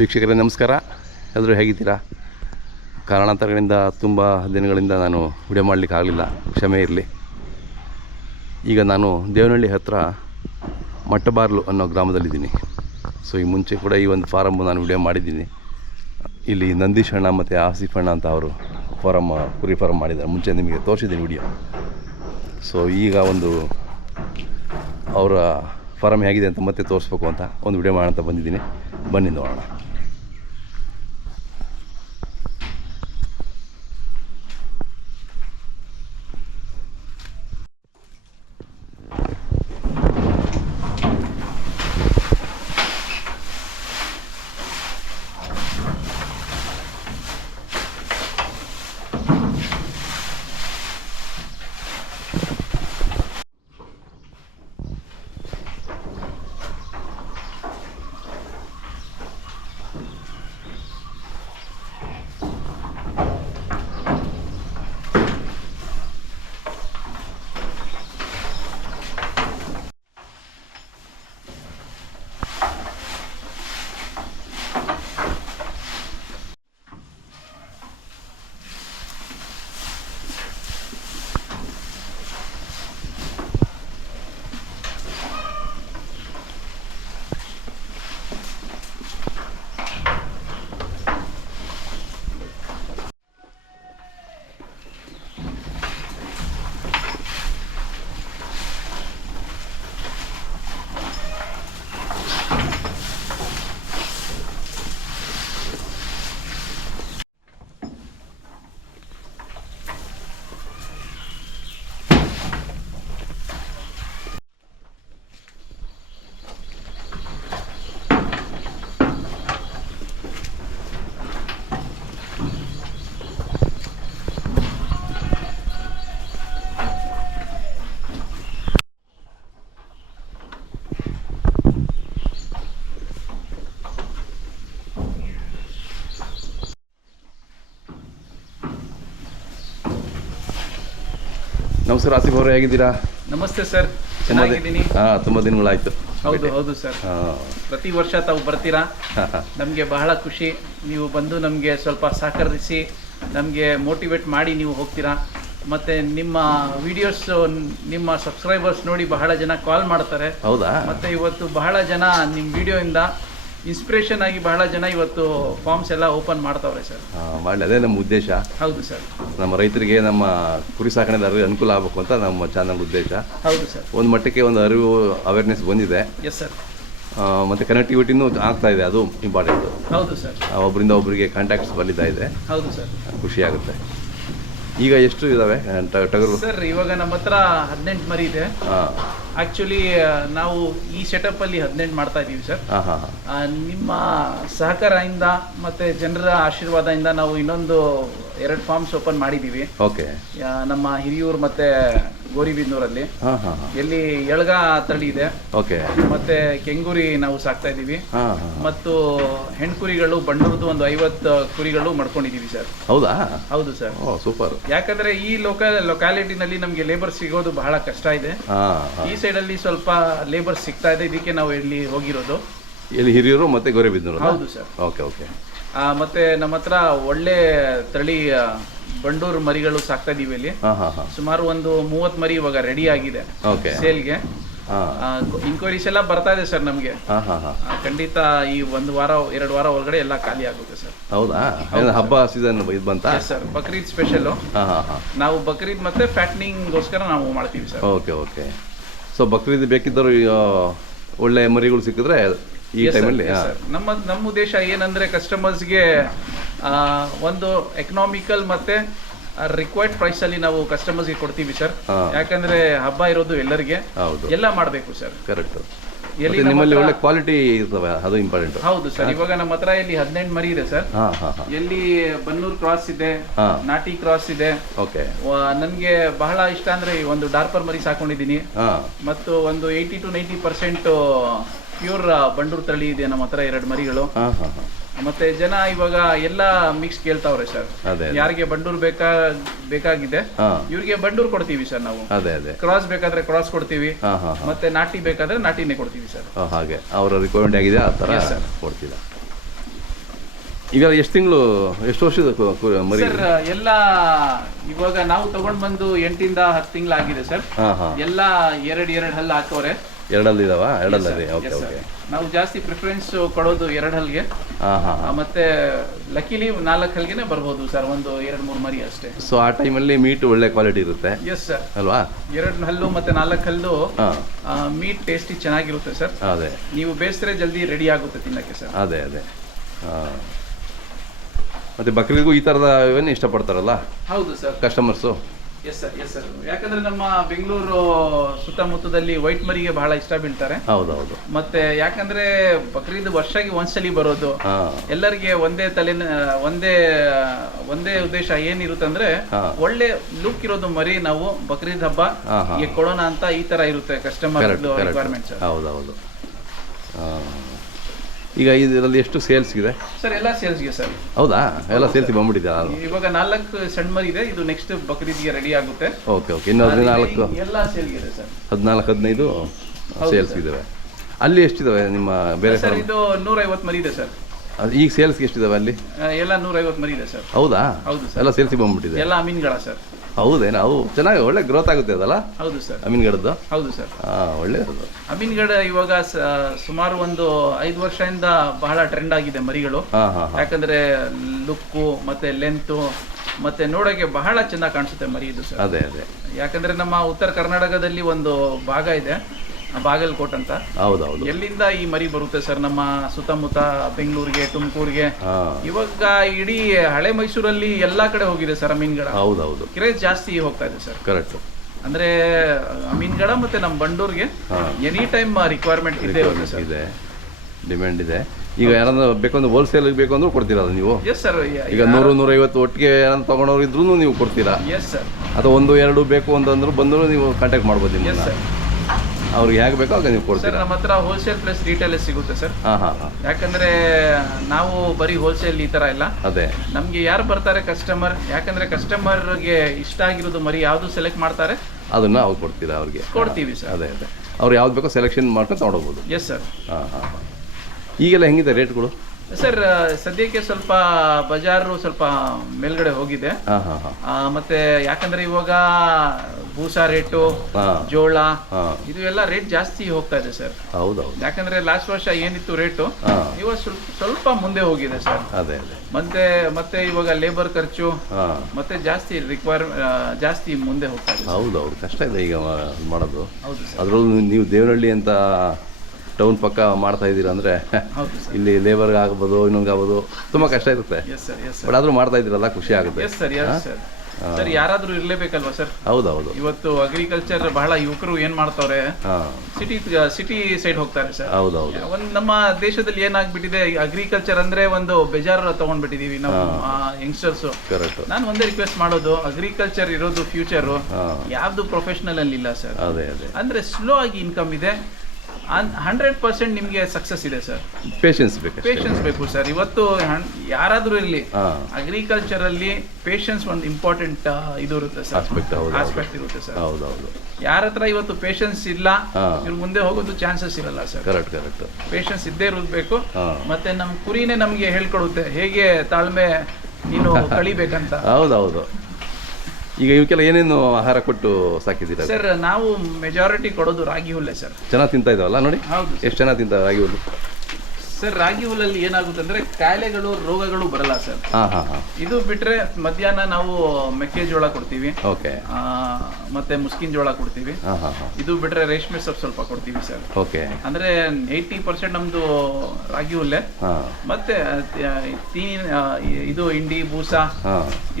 ವೀಕ್ಷಕರೇ ನಮಸ್ಕಾರ. ಎಲ್ಲರೂ ಹೇಗಿದ್ದೀರಾ? ಕಾರಣಾಂತರಗಳಿಂದ ತುಂಬ ದಿನಗಳಿಂದ ನಾನು ವಿಡಿಯೋ ಮಾಡಲಿಕ್ಕೆ ಆಗಲಿಲ್ಲ, ಕ್ಷಮೆ ಇರಲಿ. ಈಗ ನಾನು ದೇವನಹಳ್ಳಿ ಹತ್ತಿರ ಮಟ್ಟಬಾರ್ಲು ಅನ್ನೋ ಗ್ರಾಮದಲ್ಲಿದ್ದೀನಿ. ಸೊ ಈ ಮುಂಚೆ ಕೂಡ ಈ ಒಂದು ಫಾರಮ್ ನಾನು ವಿಡಿಯೋ ಮಾಡಿದ್ದೀನಿ. ಇಲ್ಲಿ ನಂದೀಶ್ ಅಣ್ಣ ಮತ್ತು ಆಸಿಫ್ ಅಣ್ಣ ಅಂತ ಅವರು ಕುರಿ ಫಾರಮ್ ಮಾಡಿದ್ದಾರೆ. ಮುಂಚೆ ನಿಮಗೆ ತೋರಿಸಿದ್ದೀನಿ ವಿಡಿಯೋ. ಸೊ ಈಗ ಒಂದು ಅವರ ಫಾರಮ್ ಹೇಗಿದೆ ಅಂತ ಮತ್ತೆ ತೋರಿಸ್ಬೇಕು ಅಂತ ಒಂದು ವಿಡಿಯೋ ಮಾಡೋಣ ಅಂತ ಬಂದಿದ್ದೀನಿ. ಬನ್ನಿ ನೋಡೋಣ. ನಮಸ್ಕಾರ ಆಸಿಫ್ ಅವರೇ, ಹೇಗಿದ್ದೀರಾ? ನಮಸ್ತೆ ಸರ್, ಚೆನ್ನಾಗಿದ್ದೀನಿ. ತುಂಬ ದಿನಗಳಾಯಿತು. ಹೌದು ಸರ್. ಪ್ರತಿ ವರ್ಷ ತಾವು ಬರ್ತೀರಾ, ನಮಗೆ ಬಹಳ ಖುಷಿ. ನೀವು ಬಂದು ನಮಗೆ ಸ್ವಲ್ಪ ಸಹಕರಿಸಿ ನಮಗೆ ಮೋಟಿವೇಟ್ ಮಾಡಿ ನೀವು ಹೋಗ್ತೀರಾ. ಮತ್ತು ನಿಮ್ಮ ವಿಡಿಯೋಸ್ ನಿಮ್ಮ ಸಬ್ಸ್ಕ್ರೈಬರ್ಸ್ ನೋಡಿ ಬಹಳ ಜನ ಕಾಲ್ ಮಾಡ್ತಾರೆ. ಹೌದಾ? ಮತ್ತು ಇವತ್ತು ಬಹಳ ಜನ ನಿಮ್ಮ ವಿಡಿಯೋಯಿಂದ ಇನ್ಸ್ಪಿರೇಷನ್ ಆಗಿ ಬಹಳ ಜನ ಇವತ್ತು ಫಾರ್ಮ್ಸ್ ಎಲ್ಲ ಓಪನ್ ಮಾಡ್ತಾವ್ರೆ ಸರ್. ಮಾಡಲಿ, ಅದೇ ನಮ್ಮ ಉದ್ದೇಶ. ಹೌದು ಸರ್. ನಮ್ಮ ರೈತರಿಗೆ ನಮ್ಮ ಕುರಿ ಸಾಕಣೆದಾರರಿಗೆ ಅನುಕೂಲ ಆಗಬೇಕು ಅಂತ ನಮ್ಮ ಚಾನಲ್ ಉದ್ದೇಶ. ಹೌದು ಸರ್. ಒಂದು ಮಟ್ಟಕ್ಕೆ ಒಂದು ಅರಿವು ಅವೇರ್ನೆಸ್ ಬಂದಿದೆ. Yes sir. ಮತ್ತು ಕನೆಕ್ಟಿವಿಟಿನೂ ಆಗ್ತಾ ಇದೆ, ಅದು ಇಂಪಾರ್ಟೆಂಟ್. ಹೌದು ಸರ್. ಒಬ್ಬರಿಂದ ಒಬ್ಬರಿಗೆ ಕಾಂಟ್ಯಾಕ್ಟ್ಸ್ ಬರ್ಲಿತಾ ಇದೆ. ಹೌದು ಸರ್. ಖುಷಿ ಆಗುತ್ತೆ. ಈಗ ಎಷ್ಟು ಇದಾವೆ ಟಗರು ಸರ್? ಇವಾಗ ನಮ್ಮ ಹತ್ರ 18 ಮರಿ ಇದೆ. ಆಕ್ಚುಲಿ ನಾವು ಈ ಸೆಟಪ್ ಅಲ್ಲಿ 18 ಮಾಡ್ತಾ ಇದೀವಿ ಸರ್. ನಿಮ್ಮ ಸಹಕಾರದಿಂದ ಮತ್ತೆ ಜನರ ಆಶೀರ್ವಾದದಿಂದ ನಾವು ಇನ್ನೊಂದು 2 ಫಾರ್ಮ್ಸ್ ಓಪನ್ ಮಾಡಿದೀವಿ. ಓಕೆ. ನಮ್ಮ ಹಿರಿಯೂರು ಮತ್ತೆ ಗೋರಿಬಿದನೂರಲ್ಲಿ, ಎಲ್ಲಿ ಎಳ್ಗ ತಳಿ ಇದೆ. ಓಕೆ. ಮತ್ತೆ ಕೆಂಗೂರಿ ನಾವು ಸಾಕ್ತಾ ಇದೀವಿ. ಮತ್ತು ಹೆಣ್ಕುರಿಗಳು ಬಂಡೂರ್ದು ಒಂದು 50 ಕುರಿಗಳು ಮಾಡ್ಕೊಂಡಿದೀವಿ ಸರ್. ಹೌದಾ? ಹೌದು ಸರ್. ಸೂಪರ್. ಯಾಕಂದ್ರೆ ಈ ಲೊಕ್ಯಾಲಿಟಿನಲ್ಲಿ ನಮ್ಗೆ ಲೇಬರ್ ಸಿಗೋದು ಬಹಳ ಕಷ್ಟ ಇದೆ. ಈ ಸೈಡ್ ಅಲ್ಲಿ ಸ್ವಲ್ಪ ಲೇಬರ್ ಸಿಗ್ತಾ ಇದೆ, ಇದಕ್ಕೆ ನಾವು ಇಲ್ಲಿ ಹೋಗಿರೋದು. ಇಲ್ಲಿ ಹಿರಿಯೂರು ಮತ್ತೆ ಗೋರಿಬಿದನೂರು? ಹೌದು ಸರ್. Okay okay. ಮತ್ತೆ ನಮ್ಮ ಹತ್ರ ಒಳ್ಳೆ ತಳಿ ಬಂಡೂರು ಮರಿಗಳು ಸಾಕ್ತಾ ಇದೀವಿ ಇಲ್ಲಿ. ಸುಮಾರು ಒಂದು 30 ಮರಿ ಇವಾಗ ರೆಡಿ ಆಗಿದೆ ಸೇಲ್ಗೆ. ಇನ್ಕ್ವೈರೀಸ್ ಎಲ್ಲ ಬರ್ತಾ ಇದೆ ಸರ್ ನಮ್ಗೆ. ಖಂಡಿತ ಈ 1 ವಾರ 2 ವಾರ ಒಳಗಡೆ ಎಲ್ಲ ಖಾಲಿ ಆಗುತ್ತೆ ಸರ್. ಹೌದಾ? ಹಬ್ಬ ಸೀಸನ್ ಇದು ಬಂತಾ ಸರ್? ಬಕ್ರೀದ್ ಸ್ಪೆಷಲ್ ನಾವು ಬಕ್ರೀದ್ ಮತ್ತೆ ಫ್ಯಾಟ್ನಿಂಗ್ಗೋಸ್ಕರ ನಾವು ಮಾಡ್ತೀವಿ ಸರ್. Okay okay. ಸೊ ಬಕ್ರೀದ್ ಬೇಕಿದ್ದರು ಒಳ್ಳೆ ಮರಿಗಳು ಸಿಕ್ಕಿದ್ರೆ ಈ ಟೈಮಲ್ಲಿ ನಮ್ಮ ಉದ್ದೇಶ ಏನಂದ್ರೆ ಕಸ್ಟಮರ್ಸ್ಗೆ ಒಂದು ಎಕನಾಮಿಕಲ್ ಮತ್ತೆ ರಿಕ್ವೈರ್ಡ್ ಪ್ರೈಸ್ ಅಲ್ಲಿ ನಾವು ಕಸ್ಟಮರ್ಸ್ಗೆ ಕೊಡ್ತೀವಿ ಸರ್. ಯಾಕಂದ್ರೆ ಹಬ್ಬ ಇರೋದು ಎಲ್ಲರಿಗೆ, ಎಲ್ಲ ಮಾಡಬೇಕು ಸರ್. ಕರೆಕ್ಟ್. ನಿಮ್ಮಲ್ಲಿ ಒಳ್ಳೆ ಕ್ವಾಲಿಟಿ ಇರ್ತವೆ, ಅದು ಇಂಪಾರ್ಟೆಂಟ್. ಹೌದು ಸರ್. ಇವಾಗ ನಮ್ಮ ಹತ್ರ ಇಲ್ಲಿ 18 ಮರಿ ಇದೆ ಸರ್. ಎಲ್ಲಿ ಬನ್ನೂರ್ ಕ್ರಾಸ್ ಇದೆ, ನಾಟಿ ಕ್ರಾಸ್ ಇದೆ. ಓಕೆ. ನನ್ಗೆ ಬಹಳ ಇಷ್ಟ ಅಂದ್ರೆ ಒಂದು ಡಾರ್ಪರ್ ಮರಿ ಸಾಕೊಂಡಿದ್ದೀನಿ. ಮತ್ತು ಒಂದು 80 to 90% ಪ್ಯೂರ್ ಬಂಡೂರು ತಳಿ ಇದೆ ನಮ್ಮ ಹತ್ರ 2 ಮರಿಗಳು. ಮತ್ತೆ ಜನ ಇವಾಗ ಎಲ್ಲ ಮಿಕ್ಸ್ ಕೇಳ್ತಾವ್ರೆ ಸರ್. ಯಾರಿಗೆ ಬಂಡೂರ್ ಬೇಕಾಗಿದೆ ಇವ್ರಿಗೆ ಬಂಡೂರ್ ಕೊಡ್ತೀವಿ ಸರ್ ನಾವು. ಕ್ರಾಸ್ ಬೇಕಾದ್ರೆ ಕ್ರಾಸ್ ಕೊಡ್ತೀವಿ, ಮತ್ತೆ ನಾಟಿ ಬೇಕಾದ್ರೆ ನಾಟಿನೇ ಕೊಡ್ತೀವಿ ಸರ್. ಹಾಗೆ ಅವರ ರಿಕ್ವೈರ್ಮೆಂಟ್ ಆಗಿದೆ ಆ ತರ ಕೊಡ್ತೀವಿ. ಈಗ ಎಷ್ಟು ವರ್ಷದ ಮರಿ? ಸರ್ ಎಲ್ಲ ಇವಾಗ ನಾವು ತಗೊಂಡ್ ಬಂದು 8 ಇಂದ 10 ತಿಂಗಳಾಗಿದೆ ಸರ್. ಹಾಂ ಹಾಂ. ಎಲ್ಲ ಎರಡು ಹಲ್ಲು ಹಾಕೋರೆ. ಎರಡಲ್ಲಿ ಇದಾವ? ಎರಡಲ್ಲಿ. Okay okay. ನಾವು ಜಾಸ್ತಿ ಪ್ರಿಫರೆನ್ಸ್ ಕೊಡೋದು 2 ಹಲ್ಗೆ. ಹಾಂ ಹಾಂ. ಮತ್ತೆ ಲಕಿಲಿ 4 ಹಲ್ಗೆನೆ ಬರ್ಬೋದು ಸರ್, ಒಂದು 2-3 ಮರಿ ಅಷ್ಟೇ. ಸೊ ಆ ಟೈಮಲ್ಲಿ ಮೀಟ್ ಒಳ್ಳೆ ಕ್ವಾಲಿಟಿ ಇರುತ್ತೆ. Yes sir. ಅಲ್ವಾ? 2 ಹಲ್ಲು ಮತ್ತೆ 4 ಹಲ್ಲು ಮೀಟ್ ಟೇಸ್ಟಿ ಚೆನ್ನಾಗಿರುತ್ತೆ ಸರ್. ಅದೇ, ನೀವು ಬೇಯಿಸಿದ್ರೆ ಜಲ್ದಿ ರೆಡಿ ಆಗುತ್ತೆ ತಿನ್ನಕ್ಕೆ ಸರ್. ಅದೇ ಅದೇ. ಹಾಂ. ಮತ್ತು ಬಕ್ರೀದ್ಗೂ ಈ ಥರದ ಇವನ್ನೇ ಇಷ್ಟಪಡ್ತಾರಲ್ಲ ಹೌದು ಸರ್ ಕಸ್ಟಮರ್ಸು? Yes sir. ಯಾಕಂದ್ರೆ ನಮ್ಮ ಬೆಂಗಳೂರು ಸುತ್ತಮುತ್ತದಲ್ಲಿ ವೈಟ್ ಮರಿಗೆ ಬಹಳ ಇಷ್ಟ ಬೀಳ್ತಾರೆ. ಹೌದೌದು. ಮತ್ತೆ ಯಾಕಂದ್ರೆ ಬಕ್ರೀದ್ ವರ್ಷಕ್ಕೆ ಒಂದ್ಸಲಿ ಬರೋದು, ಎಲ್ಲರಿಗೆ ಒಂದೇ ಉದ್ದೇಶ ಏನಿರುತ್ತೆ ಅಂದ್ರೆ ಒಳ್ಳೆ ಲುಕ್ ಇರೋದು ಮರಿ ನಾವು ಬಕ್ರೀದ್ ಹಬ್ಬ ಕೊಡೋಣ ಅಂತ ಈ ತರ ಇರುತ್ತೆ ಕಸ್ಟಮರ್ ರಿಕ್ವೈರ್ಮೆಂಟ್ಸ್. ಹೌದೌದು. ಈಗ ಇದರಲ್ಲಿ ಎಷ್ಟು ಸೇಲ್ಸ್ ಇದೆ ಸರ್? ಎಲ್ಲ ಸೇಲ್ಸ್ಗೆ ಸರ್. ಹೌದಾ? ಎಲ್ಲ ಸೇಲ್ಸ್ ಬಂದ್ಬಿಟ್ಟಿದೆ. ಇವಾಗ 4 ಸಣ್ಣ ಮರಿ ಇದೆ, ಇದು ನೆಕ್ಸ್ಟ್ ಬಕ್ರೀದ್ಗೆ ರೆಡಿ ಆಗುತ್ತೆ. Okay okay. ಇನ್ನು 14 ಎಲ್ಲ ಸೇಲ್ಗೆ ಇದೆ ಸರ್. 14-15 ಸೇಲ್ಸ್ ಇದಾವೆ. ಅಲ್ಲಿ ಎಷ್ಟಿದಾವೆ ನಿಮ್ಮ ಬೇರೆ ಸರ್? ಇದು 150 ಮರಿ ಇದೆ ಸರ್. ಈಗ ಸೇಲ್ಸ್ಗೆ ಎಷ್ಟಿದಾವೆ ಅಲ್ಲಿ? ಎಲ್ಲ 150 ಮರಿ ಇದೆ ಸರ್. ಹೌದಾ? ಹೌದು ಸರ್. ಎಲ್ಲ ಸೇಲ್ಸಿಗೆ ಬಂದ್ಬಿಟ್ಟಿದೆ. ಎಲ್ಲ ಅಮೀನ್ಗಳ ಸರ್. ಹೌದೇನಾ? ಅವು ಚೆನ್ನಾಗಿ ಒಳ್ಳೆ ಗ್ರೋತ್ ಆಗುತ್ತೆ ಅದಲ್ಲ? ಹೌದು ಸರ್. ಅಮೀನ್ಗಡದ್ದು? ಹೌದು ಸರ್. ಒಳ್ಳೆಯದು. ಅಮೀನ್ಗಡ ಇವಾಗ ಸುಮಾರು ಒಂದು 5 ವರ್ಷದಿಂದ ಬಹಳ ಟ್ರೆಂಡ್ ಆಗಿದೆ ಮರಿಗಳು. ಯಾಕಂದ್ರೆ ಲುಕ್ಕು ಮತ್ತೆ ಲೆಂತ್ ಮತ್ತೆ ನೋಡೋಕೆ ಬಹಳ ಚೆನ್ನಾಗಿ ಕಾಣಿಸುತ್ತೆ ಮರಿ ಇದು ಸರ್. ಅದೇ ಅದೇ. ಯಾಕಂದ್ರೆ ನಮ್ಮ ಉತ್ತರ ಕರ್ನಾಟಕದಲ್ಲಿ ಒಂದು ಭಾಗ ಇದೆ, ಬಾಗಲಕೋಟ್ ಅಂತ. ಹೌದೌದು. ಎಲ್ಲಿಂದ ಈ ಮರಿ ಬರುತ್ತೆ ಸರ್ ನಮ್ಮ ಸುತ್ತಮುತ್ತ ಬೆಂಗಳೂರಿಗೆ, ತುಮಕೂರಿಗೆ, ಇವಾಗ ಇಡೀ ಹಳೆ ಮೈಸೂರಲ್ಲಿ ಎಲ್ಲಾ ಕಡೆ ಹೋಗಿದೆ ಸರ್ ಅಮೀನ್ಗಡ. ಹೌದೌದು. ಕ್ರೇಜ್ ಜಾಸ್ತಿ ಹೋಗ್ತಾ ಇದೆ ಸರ್. ಕರೆಕ್ಟ್. ಅಂದ್ರೆ ಅಮೀನ್ಗಡ ಮತ್ತೆ ನಮ್ಮ ಬಂಡೂರ್ಗೆ ಎನಿ ಟೈಮ್ ರಿಕ್ವೈರ್ಮೆಂಟ್ ಇದೆ ಸರ್. ಇದೆ, ಡಿಮ್ಯಾಂಡ್ ಇದೆ. ಈಗ ಯಾರಾದ್ರೂ ಬೇಕಂದ್ರೆ ಹೋಲ್ಸೇಲ್ ಬೇಕು ಅಂದ್ರೂ ಕೊಡ್ತೀರಾ ನೀವು? Yes sir. ಈಗ 100-150 ಒಟ್ಟಿಗೆ ಯಾರು ತಗೊಂಡವ್ರು ಇದ್ರೂ ನೀವು ಕೊಡ್ತೀರಾ? Yes sir. ಅಥವಾ 1-2 ಬೇಕು ಅಂತಂದ್ರು ಬಂದರೂ ನೀವು ಕಾಂಟ್ಯಾಕ್ಟ್ ಮಾಡ್ಬೋದು ನಿಮ್ಮನ್ನ. ಸರ್. ಅವ್ರಿಗೆ ಹೇಗೆ ಬೇಕೋ ಆಗ ನೀವು ಕೊಡ್ತೀರಾ? ನಮ್ಮ ಹತ್ರ ಹೋಲ್ಸೇಲ್ ಪ್ಲಸ್ ರಿಟೇಲ್ ಸಿಗುತ್ತೆ ಸರ್. ಯಾಕಂದ್ರೆ ನಾವು ಬರೀ ಹೋಲ್ಸೇಲ್ ಈ ತರ ಇಲ್ಲ. ಅದೇ, ನಮ್ಗೆ ಯಾರು ಬರ್ತಾರೆ ಕಸ್ಟಮರ್, ಯಾಕಂದ್ರೆ ಕಸ್ಟಮರ್ಗೆ ಇಷ್ಟ ಆಗಿರೋದು ಮರಿ ಯಾವ್ದು ಸೆಲೆಕ್ಟ್ ಮಾಡ್ತಾರೆ ಅದನ್ನ ಅವ್ರು ಕೊಡ್ತೀರಾ? ಅವ್ರಿಗೆ ಕೊಡ್ತೀವಿ ಸರ್. ಅದೇ ಅದೇ. ಅವ್ರು ಯಾವ್ದು ಬೇಕೋ ಸೆಲೆಕ್ಷನ್ ಮಾಡ್ಕೊಂಡು ತಗೊಂಡೋಗ್ಬೋದು. Yes sir. ಈಗೆಲ್ಲ ಹೆಂಗಿದೆ ರೇಟ್ಗಳು ಸರ್? ಸದ್ಯಕ್ಕೆ ಸ್ವಲ್ಪ ಬಜಾರು ಸ್ವಲ್ಪ ಮೇಲ್ಗಡೆ ಹೋಗಿದೆ. ಮತ್ತೆ ಯಾಕಂದ್ರೆ ಇವಾಗ ಬೂಸ ರೇಟು, ಜೋಳ ಇದು ಎಲ್ಲ ರೇಟ್ ಜಾಸ್ತಿ ಹೋಗ್ತಾ ಇದೆ ಸರ್. ಹೌದೌದು. ಯಾಕಂದ್ರೆ ಲಾಸ್ಟ್ ವರ್ಷ ಏನಿತ್ತು ರೇಟು ಇವಾಗ ಸ್ವಲ್ಪ ಮುಂದೆ ಹೋಗಿದೆ ಸರ್. ಅದೇ ಅದೇ. ಮತ್ತೆ ಇವಾಗ ಲೇಬರ್ ಖರ್ಚು ಮತ್ತೆ ಜಾಸ್ತಿ ಮುಂದೆ ಹೋಗ್ತಾ ಇದೆ. ಹೌದೌದು. ಕಷ್ಟ ಇದೆ ಈಗ ಮಾಡೋದು. ಹೌದು. ಅದ್ರಲ್ಲೂ ನೀವು ದೇವನಹಳ್ಳಿ ಅಂತ ಟೌನ್ ಪಕ್ಕ ಮಾಡ್ತಾ ಇದ್ದೀರಾ ಅಂದ್ರೆ ಇಲ್ಲಿ ಲೇಬರ್ಗೆ ಆಗ್ಬೋದು, ಇನ್ನೊಂದು ಆಗ್ಬೋದು, ತುಂಬಾ ಕಷ್ಟ ಇರುತ್ತೆ. ಬಟ್ ಆದ್ರೂ ಮಾಡ್ತಾ ಇದ್ದೀರಲ್ಲ, ಖುಷಿ ಆಗುತ್ತೆ. ಸರ್ ಯಾರಾದ್ರೂ ಇರ್ಲೇಬೇಕಲ್ವಾ ಸರ್? ಹೌದೌದು. ಇವತ್ತು ಅಗ್ರಿಕಲ್ಚರ್ ಬಹಳ ಯುವಕರು ಏನ್ ಮಾಡ್ತಾವ್ರೆ, ಸಿಟಿ ಸೈಡ್ ಹೋಗ್ತಾರೆ ಸರ್. ಹೌದೌದು. ನಮ್ಮ ದೇಶದಲ್ಲಿ ಏನಾಗ್ಬಿಟ್ಟಿದೆ, ಅಗ್ರಿಕಲ್ಚರ್ ಅಂದ್ರೆ ಒಂದು ಬೇಜಾರು ತಗೊಂಡ್ಬಿಟ್ಟಿದೀವಿ ನಾವು ಯಂಗ್ಸ್ಟರ್ಸ್. ನಾನು ಒಂದೇ ರಿಕ್ವೆಸ್ಟ್ ಮಾಡೋದು, ಅಗ್ರಿಕಲ್ಚರ್ ಇರೋದು ಫ್ಯೂಚರ್, ಯಾವ್ದು ಪ್ರೊಫೆಷನಲ್ ಅಲ್ಲಿ ಇಲ್ಲ ಸರ್. ಅಂದ್ರೆ ಸ್ಲೋ ಆಗಿ ಇನ್ಕಮ್ ಇದೆ, 100% ನಿಮ್ಗೆ ಸಕ್ಸಸ್ ಇದೆ ಸರ್. ಪೇಷನ್ಸ್ ಬೇಕು ಸರ್. ಇವತ್ತು ಯಾರಾದ್ರೂ ಇರಲಿ, ಅಗ್ರಿಕಲ್ಚರ್ ಅಲ್ಲಿ ಪೇಷನ್ಸ್ ಒಂದು ಇಂಪಾರ್ಟೆಂಟ್ ಇದು ಇರುತ್ತೆ ಸರ್, ಆಸ್ಪೆಕ್ಟ್ ಇರುತ್ತೆ ಸರ್. ಯಾರ ಹತ್ರ ಇವತ್ತು ಪೇಷನ್ಸ್ ಇಲ್ಲ, ಇವ್ರು ಮುಂದೆ ಹೋಗೋದು ಚಾನ್ಸಸ್ ಇರಲ್ಲ ಸರ್. ಕರೆಕ್ಟ್. ಪೇಷನ್ಸ್ ಇದ್ದೇ ಇರಬೇಕು. ಮತ್ತೆ ನಮ್ ಕುರಿನೇ ನಮ್ಗೆ ಹೇಳ್ಕೊಡುತ್ತೆ ಹೇಗೆ ತಾಳ್ಮೆ ನೀನು ಕಳಿಬೇಕಂತ. ಹೌದೌದು. ಈಗ ಇವಕ್ಕೆಲ್ಲ ಏನೇನು ಆಹಾರ ಕೊಟ್ಟು ಸಾಕಿದ್ದೀರಾ ಸರ್? ನಾವು ಮೆಜಾರಿಟಿ ಕೊಡೋದು ರಾಗಿ ಹುಲ್ಲೆ ಸರ್. ಚೆನ್ನಾಗಿ ತಿಂತಾ ಇದಾವಲ್ಲ ನೋಡಿ. ಹೌದು. ಎಷ್ಟು ಚೆನ್ನಾಗಿ ತಿಂತಾವೆ ರಾಗಿ ಹುಲ್ಲು ಸರ್? ರಾಗಿ ಹುಲ್ಲಲ್ಲಿ ಏನಾಗುತ್ತೆ ಅಂದ್ರೆ ಕಾಯಿಲೆಗಳು, ರೋಗಗಳು ಬರಲ್ಲ ಸರ್. ಇದು ಬಿಟ್ರೆ ಮಧ್ಯಾಹ್ನ ನಾವು ಮೆಕ್ಕೆಜೋಳ ಕೊಡ್ತೀವಿ. ಓಕೆ. ಮತ್ತೆ ಮುಸ್ಕಿನ್ ಜೋಳ ಕೊಡ್ತೀವಿ. ಇದು ಬಿಟ್ರೆ ರೇಷ್ಮೆ ಸೊಪ್ಪು ಸ್ವಲ್ಪ ಕೊಡ್ತೀವಿ ಸರ್. ಓಕೆ. ಅಂದ್ರೆ 80% ನಮ್ದು ರಾಗಿ ಹುಲ್ಲೆ. ಮತ್ತೆ ಇದು ಇಂಡಿ, ಬೂಸ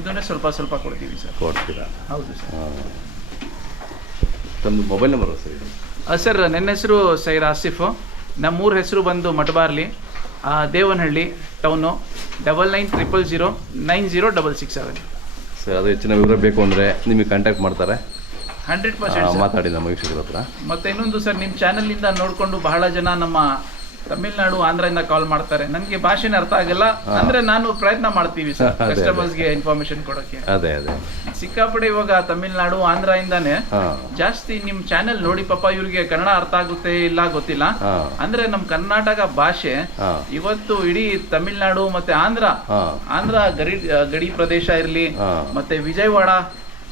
ಇದನ್ನೇ ಸ್ವಲ್ಪ ಕೊಡ್ತೀವಿ ಸರ್. ಕೊಡ್ತೀರಾ? ಹೌದು ಸರ್. ತಮ್ಮ ಮೊಬೈಲ್ ನಂಬರ್ ಸರ್? ನನ್ನ ಹೆಸರು ಸೈರ್ ಆಸಿಫ್. ನಮ್ಮೂರ ಹೆಸರು ಬಂದು ಮಟಬಾರ್ಲಿ, ದೇವನಹಳ್ಳಿ ಟೌನು. 9900090667. ಸರ್, ಅದು ಹೆಚ್ಚಿನ ವಿವರ ಬೇಕು ಅಂದರೆ ನಿಮಗೆ ಕಾಂಟ್ಯಾಕ್ಟ್ ಮಾಡ್ತಾರೆ. 100% ಮಾತಾಡಿ ನಮ್ಮ ವೀಕ್ಷಕರ ಹತ್ರ. ಮತ್ತೆ ಇನ್ನೊಂದು ಸರ್, ನಿಮ್ಮ ಚಾನಲಿಂದ ನೋಡಿಕೊಂಡು ಬಹಳ ಜನ ನಮ್ಮ ತಮಿಳ್ನಾಡು ಆಂಧ್ರದಿಂದ ಕಾಲ್ ಮಾಡ್ತಾರೆ, ನನಗೆ ಭಾಷೆನೇ ಅರ್ಥ ಆಗಲ್ಲ ಅಂದ್ರೆ ನಾನು ಪ್ರಯತ್ನ ಮಾಡ್ತೀವಿ ಸರ್ ಕಸ್ಟಮರ್ಸ್ಗೆ ಇನ್ಫಾರ್ಮೇಶನ್ ಕೊಡೋಕೆ. ಅದೇ ಅದೇ ಸಿಕ್ಕಾಪಟ್ಟೆ ಇವಾಗ ತಮಿಳ್ನಾಡು ಆಂಧ್ರ ಇಂದಾನೆ ಜಾಸ್ತಿ ನಿಮ್ ಚಾನೆಲ್ ನೋಡಿ ಪಾಪ ಇವ್ರಿಗೆ ಕನ್ನಡ ಅರ್ಥ ಆಗುತ್ತೆ ಇಲ್ಲ ಗೊತ್ತಿಲ್ಲ, ಅಂದ್ರೆ ನಮ್ ಕರ್ನಾಟಕ ಭಾಷೆ ಇವತ್ತು ಇಡೀ ತಮಿಳ್ನಾಡು ಮತ್ತೆ ಆಂಧ್ರ ಗಡಿ ಪ್ರದೇಶ ಇರ್ಲಿ ಮತ್ತೆ ವಿಜಯವಾಡ,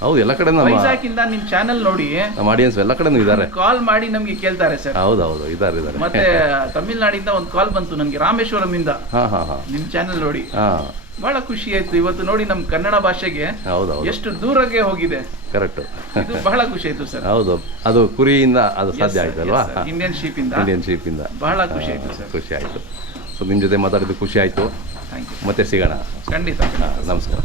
ಹೌದು ಎಲ್ಲ ಕಡೆ ವೈಜಾಗ್ ಇಂದ ನಿಮ್ ಚಾನೆಲ್ ನೋಡಿ ನಮ್ಮ ಆಡಿಯನ್ಸ್ ಎಲ್ಲ ಕಡೆ ಇದ್ದಾರೆ, ಕಾಲ್ ಮಾಡಿ ನಮ್ಗೆ ಕೇಳ್ತಾರೆ ಸರ್. ಹೌದೌದು ಇದ್ದಾರೆ. ಮತ್ತೆ ತಮಿಳ್ನಾಡಿಂದ ಒಂದು ಕಾಲ್ ಬಂತು ನನ್ಗೆ ರಾಮೇಶ್ವರಂ ಇಂದ, ನಿಮ್ ಚಾನೆಲ್ ನೋಡಿ ಬಹಳ ಖುಷಿ ಆಯ್ತು. ಇವತ್ತು ನೋಡಿ ನಮ್ ಕನ್ನಡ ಭಾಷೆಗೆ ಎಷ್ಟು ದೂರಕ್ಕೆ ಹೋಗಿದೆ. ಕರೆಕ್ಟ್, ಇದು ಬಹಳ ಖುಷಿ ಆಯ್ತು ಸರ್. ಹೌದು, ಅದು ಕುರಿಯಿಂದ ಅದು ಸಾಧ್ಯ ಆಯ್ತಲ್ವಾ, ಇಂಡಿಯನ್ ಶೀಪ್ ಇಂದ ಬಹಳ ಖುಷಿ ಆಯ್ತು ಸರ್. ಖುಷಿ ಆಯ್ತು. ಸೊ ನಿಮ್ಮ ಜೊತೆ ಮಾತಾಡಿದ್ದು ಖುಷಿ ಆಯ್ತು. Thank you. ಮತ್ತೆ ಸಿಗೋಣ ಖಂಡಿತ. ನಮಸ್ಕಾರ.